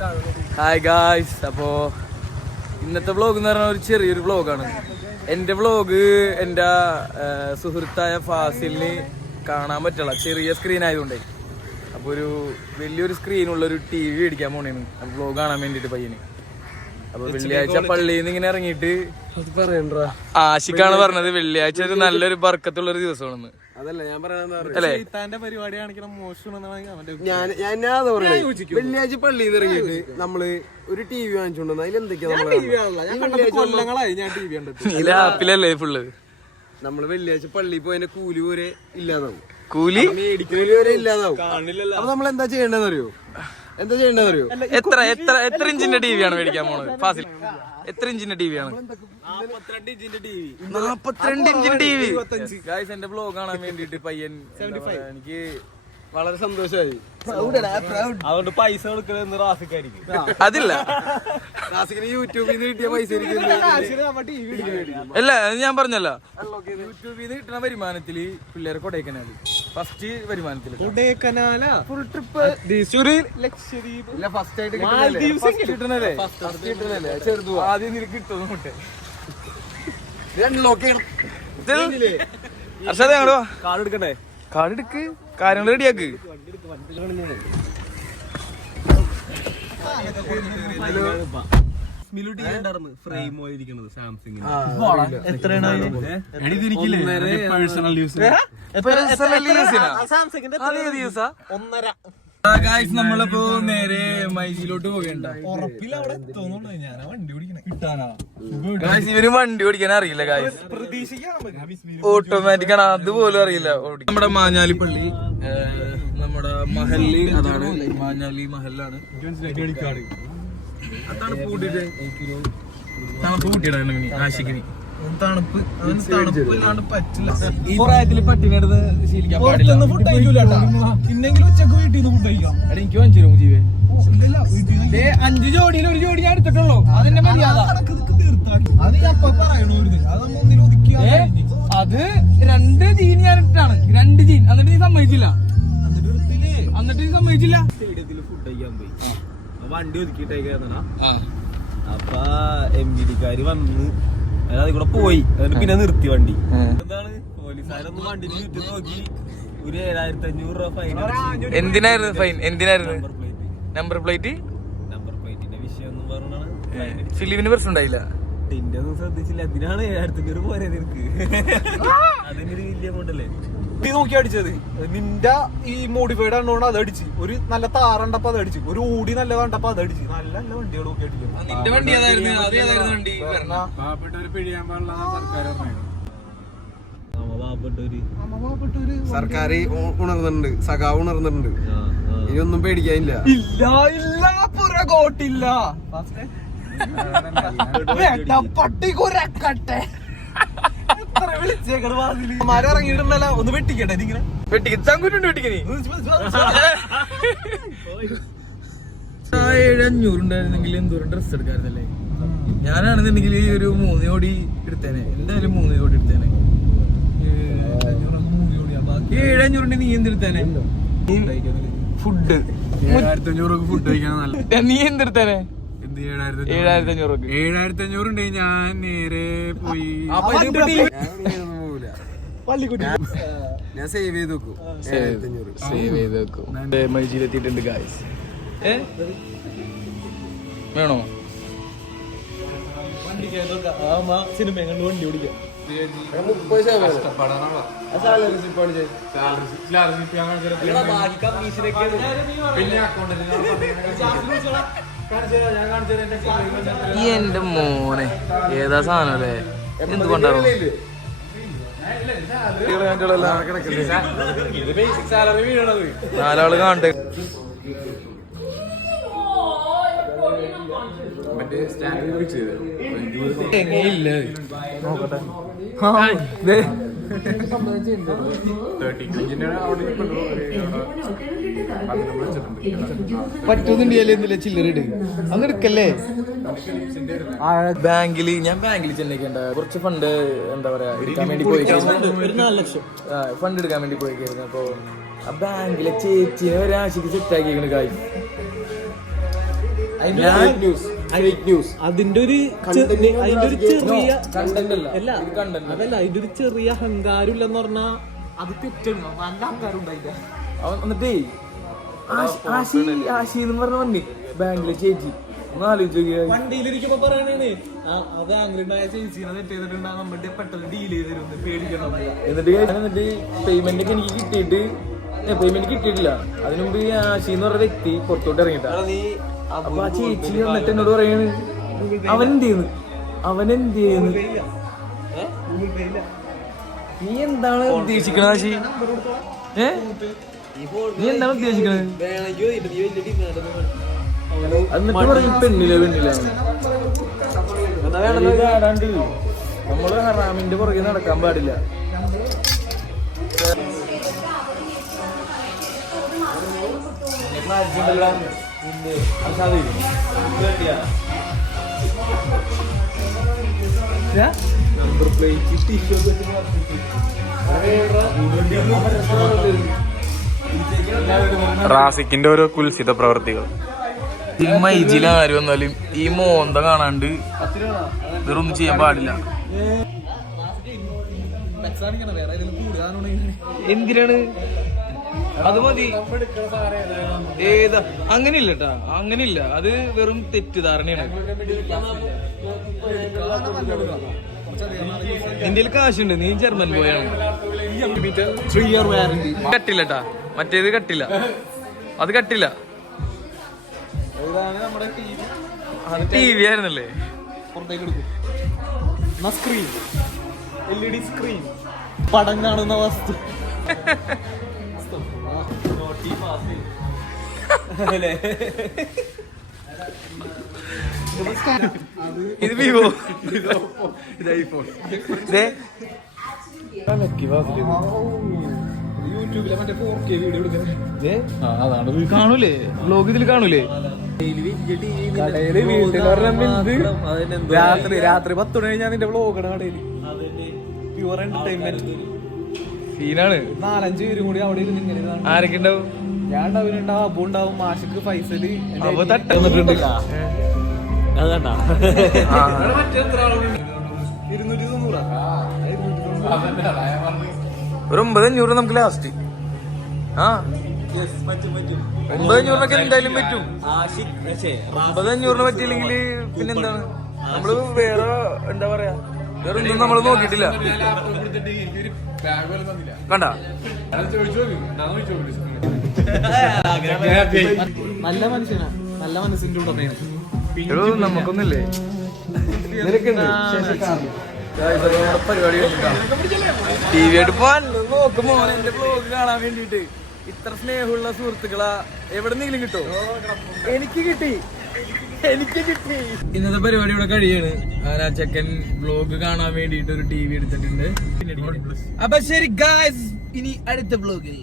Hi guys, അപ്പോൾ ഇന്നത്തെ vlog എന്ന് പറഞ്ഞാൽ ഒരു ചെറിയൊരു വ്ളോഗാണ്. എൻ്റെ വ്ളോഗ് എൻ്റെ സുഹൃത്തായ ഫാസിലിന് കാണാൻ പറ്റില്ല, ചെറിയ സ്ക്രീൻ ആയതുകൊണ്ടേ. അപ്പോൾ ഒരു വലിയൊരു സ്ക്രീനുള്ളൊരു TV മേടിക്കാൻ പോണേന്ന് വ്ളോഗ് കാണാൻ വേണ്ടിയിട്ട് പയ്യന്. അപ്പോൾ വെള്ളിയാഴ്ച പള്ളിയിൽ നിന്ന് ഇങ്ങനെ ഇറങ്ങിയിട്ട് ആഷിക്കാണ് പറഞ്ഞത് വെള്ളിയാഴ്ച ഒരു നല്ലൊരു ബർക്കത്തുള്ളൊരു ദിവസമാണെന്ന്. അതല്ല ഞാൻ വെള്ളിയാഴ്ച പള്ളിയിൽ നിന്ന് ഇറങ്ങിയിട്ട് നമ്മള് ഒരു TV വാങ്ങിച്ചോണ്ട് അതിലെന്തൊക്കെയാ ഫുള്ള് നമ്മള് വെള്ളിയാഴ്ച പള്ളിയിൽ പോയതിന്റെ കൂലി വരെ ഇല്ലാതാവും. കൂലി മേടിക്കല് വരെ ഇല്ലാതാവും. അപ്പൊ നമ്മൾ എന്താ ചെയ്യേണ്ടതെന്നറിയോ? എത്ര ഇഞ്ചിന്റെ TV ആണ് മേടിക്കാൻ പോണത് ഫാസിൽ? എത്ര ഇഞ്ചിന്റെ TV ആണ്? 42 ഇഞ്ചിന്റെ TV. ഗായ്സ്, എന്റെ വ്ളോഗ് കാണാൻ വേണ്ടിട്ട് പയ്യൻ എനിക്ക് വളരെ സന്തോഷമായി. അതുകൊണ്ട് പൈസ കൊടുക്കുന്നത് റാസിക്കായിരിക്കും. അതില്ല, റാസിക്കിന് യൂട്യൂബിൽ നിന്ന് കിട്ടിയ പൈസ അല്ല, ഞാൻ പറഞ്ഞല്ലോ, യൂട്യൂബിൽ നിന്ന് കിട്ടുന്ന വരുമാനത്തില് പിള്ളേരെ കൊടൈക്കനാല് ഫസ്റ്റ് വരുമാനത്തില് ഫുൾ ട്രിപ്പ് ഫസ്റ്റ് ആയിട്ട് കിട്ടണല്ലേ ചെറുതു ആദ്യം നിനക്ക് കിട്ടുന്നു മുട്ടെ കാർഡ് എടുക്കണ്ടേ? കാർഡ് എടുക്ക്, കാര്യങ്ങൾ റെഡിയാക്ക്. നമ്മളിപ്പോ നേരെ മൈജിയിലോട്ട് പോകണ്ട. ഇവര് വണ്ടി ഓടിക്കാൻ അറിയില്ല ഗായ്സ്, ഓട്ടോമാറ്റിക് ആണ്, അതുപോലും അറിയില്ല. നമ്മുടെ മാഞ്ഞാലി പള്ളി, നമ്മുടെ മഹല്, അതാണ് മാഞ്ഞാലി മഹലാണ്. തണുപ്പ് കൂട്ടിയിടാൻ ആശിക്കിനി തണുപ്പ് പറ്റില്ല. ഈ പ്രായത്തില് പട്ടിനെടുത്ത് ശീലിക്കാൻ പാടില്ല. ഇന്നെങ്കിലും ഉച്ചക്ക് വീട്ടിൽ നിന്ന് ഫുഡ് കഴിക്കാം. എനിക്ക് 5 രൂപ ജീവേ 5 ജോഡിയിൽ ഒരു ജോഡി ഞാൻ എടുത്തിട്ടുള്ളൂ. അതിന്റെ മര്യാദ അത് ഞാൻ പറയണോ? അത് 2 ജീൻ ഞാൻ ഇട്ടാണ്, 2 ജീൻ. എന്നിട്ട് നീ സമ്മതിച്ചില്ല. സ്റ്റേഡിയത്തിൽ ഫുഡ് കഴിക്കാൻ പോയി, വണ്ടി ഒതുക്കിയിട്ടേക്കാ. അപ്പൊ MVD-ക്കാര് വന്ന് അതിൽ കൂടെ പോയി, എന്നിട്ട് പിന്നെ നിർത്തി വണ്ടി. എന്താണ് പോലീസുകാരൊന്നും വണ്ടി ചുറ്റും നോക്കി ഒരു 7,500 രൂപ ഫൈൻ. എന്തിനായിരുന്നു ഫൈൻ? എന്തിനായിരുന്നു? നമ്പർ പ്ലേറ്റിന്റെ വിഷയം ഒന്നും പറഞ്ഞാണ്. ഫിലിമിന് പ്രശ്നം ഉണ്ടായില്ല. ടിന്റെ ഒന്നും ശ്രദ്ധിച്ചില്ല. എന്തിനാണ് 7,500 പോരെ നിനക്ക്? അതിന്റെ ഒരു വലിയ കൊണ്ടല്ലേ നോക്കി അടിച്ചത്. നിന്റെ ഈ മോഡിഫൈഡ് ആണോണ്ട് അത് അടിച്ച്, ഒരു നല്ല താറുണ്ടപ്പോ അത് അടിച്ചു, ഒരു ഓടി നല്ല കണ്ടപ്പോ അത് അടിച്ച്. നല്ല നല്ല വണ്ടികൾ നോക്കി അടിക്കും. സർക്കാർ ഉണർന്നിട്ടുണ്ട്, സഖാവ് ഉണർന്നിട്ടുണ്ട്. ഇനിയൊന്നും പേടിക്കാനില്ല. പട്ടി കുരക്കട്ടെ ഇറങ്ങിയിട്ടുണ്ടല്ലോ. ഒന്ന് വെട്ടിക്കട്ടെ, ഇതിങ്ങനെ വെട്ടിക്കുണ്ട്. 7,500 ഉണ്ടായിരുന്നെങ്കിൽ എന്തോരം ഡ്രസ് എടുക്കാറുണ്ടല്ലേ. ഞാനാണെന്നുണ്ടെങ്കിൽ ഒരു 3 ജോഡി എടുത്തേനെ, എന്തായാലും 3 ജോഡി എടുത്തേനെ. 7,500 നീ എന്തെടുത്തേനെ? ഫുഡ് 7,500 ഫുഡ് കഴിക്കാൻ നല്ല. നീ എന്തെടുത്തേനെ? 7,500 ഉണ്ടെങ്കിൽ ഞാൻ നേരെ പോയി ഞാൻ സേവ് ചെയ്ത് വെക്കും. 7,500 മൈജിയിലെത്തിയിട്ടുണ്ട് ഗായ്സ്. വേണോ? സിനിമ കണ്ട് വണ്ടി ഓടിക്കാം. 30% എന്റെ മോനെ, ഏതാ സാധനം അല്ലേ? എന്തുകൊണ്ടാണോ നാലാള് കാണട്ടെ. എങ്ങനെയില്ല നോക്കട്ടെ. പറ്റുന്നുണ്ട് ചില്ലറ ഇട്, അന്ന് എടുക്കല്ലേ. ബാങ്കില് ഞാൻ ചെന്നൈക്കുണ്ട് കുറച്ച് ഫണ്ട് എന്താ പറയാ എടുക്കാൻ വേണ്ടി പോയി, 4 ലക്ഷം ഫണ്ട് എടുക്കാൻ വേണ്ടി പോയിക്കായിരുന്നു. അപ്പൊ ആ ബാങ്കിലെ ചേച്ചിനെ ഒരാശിക്ക് സെറ്റ് ആക്കിയിരിക്കണ കായ് അതിന്റെ ഒരു ചെറിയ കണ്ടന്റ് അല്ല അല്ല അതല്ല അതിന്റെ ഒരു ചെറിയ അഹങ്കാരം ഇല്ലെന്ന് പറഞ്ഞാ അത് തെറ്റാണ്. നല്ല അഹങ്കാരം ഉണ്ടായില്ല. അവൻ എന്നിട്ടേ ആശി എന്ന് പറഞ്ഞ വന്നി ബാങ്കിലെ ചേച്ചി ഒന്ന് ആലോചിച്ച് വണ്ടിയിലിരിക്കുമ്പോ പറയണേ ബാംഗ്ലൂരിണ്ടായ ചേച്ചീനെ തെറ്റെയ്തിട്ടുണ്ടാ നമ്മുടെ പെട്ടെന്ന് ഡീൽ ചെയ്തിരുന്നു പേടിക്കണം. എന്നിട്ട് പേയ്മെന്റ് ഒക്കെ എനിക്ക് കിട്ടിയിട്ട് പേയ്മെന്റ് കിട്ടിയിട്ടില്ല. അതിനു മുമ്പ് ഈ ആശി എന്ന് പറഞ്ഞ വ്യക്തി പുറത്തോട്ട് ഇറങ്ങിട്ടാ. അപ്പൊ ആ ചേച്ചി എന്നിട്ട് എന്നോട് പറയാണ് അവൻ എന്ത് ചെയ്യുന്നു നീ എന്താണ് ഉദ്ദേശിക്കണത് ആശി? നീ എന്താണ് ഉദ്ദേശിക്കണത്? എന്നിട്ട് പറയും പെണ്ണില്ല ആടാണ്ട് നമ്മള് ഹറാമിന്റെ പുറകെ നടക്കാൻ പാടില്ല. നമ്പർ പ്ലേറ്റ് റാസിക്കിന്റെ ഓരോ കുൽസിത പ്രവർത്തികൾ. മൈജിൽ ആര് വന്നാലും ഈ മോന്ത കാണാണ്ട് വേറൊന്നും ചെയ്യാൻ പാടില്ല. എന്തിനാണ് അത് മതി. ഏതാ അങ്ങനെയില്ല കേട്ടാ, അങ്ങനെയില്ല. അത് വെറും തെറ്റിദ്ധാരണയാണ്. നിന്റെ കാശുണ്ട്, നീ ജർമ്മൻ പോയാണ്. കട്ടില്ലട്ടാ, മറ്റേത് കട്ടില്ല, അത് കട്ടില്ല. അത് TV ആയിരുന്നല്ലേ. സ്ക്രീൻ LED സ്ക്രീൻ പടം കാണുന്ന വസ്തു. ഇത് വിവോ, ഇത് ഐഫോൺ. യൂട്യൂബിലെ മറ്റേ 4K വീഡിയോ എടുക്കുന്നത് അതാണ് കാണൂലേ, വ്ലോഗ് ഇതിൽ കാണൂലേ. രാത്രി 10 മണി കഴിഞ്ഞാൽ നിന്റെ വ്ലോഗാണ് കടയില്. പ്യുവർ എന്റർടൈൻമെന്റ് സീനാണ്. 4-5 പേരും കൂടി അവിടെ ഇരുന്ന് ഇങ്ങനെ കാണും. ആരൊക്കെ ഉണ്ടാവും? ഞാൻ ഉണ്ടാവും, അബു ഉണ്ടാവും, മാഷിക്ക്, ഫൈസല്. അപ്പൊ തട്ടുന്നിട്ടുണ്ട്. 290 ഒരു 9,500 നമുക്ക് ലാസ്റ്റ്. 9,500 എന്തായാലും പറ്റും. 9,500 പറ്റിയില്ലെങ്കിൽ പിന്നെന്താണ്, നമ്മള് വേറെ എന്താ പറയാ, വേറെ ഒന്നും നമ്മള് നോക്കിയിട്ടില്ല. കണ്ട നല്ല മനുഷ്യനാ, നല്ല മനസ്സിന്റെ ഉടമയാണ്. നമുക്കൊന്നില്ലേ പരിപാടി TV ആയിട്ട് പോവാൻ നോക്കുമ്പോ എന്റെ ബ്ലോഗ് കാണാൻ വേണ്ടിട്ട് ഇത്ര സ്നേഹമുള്ള സുഹൃത്തുക്കളാ എവിടെന്നെങ്കിലും കിട്ടോ? എനിക്ക് കിട്ടി. ഇന്നത്തെ പരിപാടി ഇവിടെ കഴിയാണ്. ആ ചെക്കൻ ബ്ലോഗ് കാണാൻ വേണ്ടിട്ട് ഒരു TV എടുത്തിട്ടുണ്ട്. അപ്പൊ ശരി ഗായ്സ്, ഇനി അടുത്ത ബ്ലോഗിൽ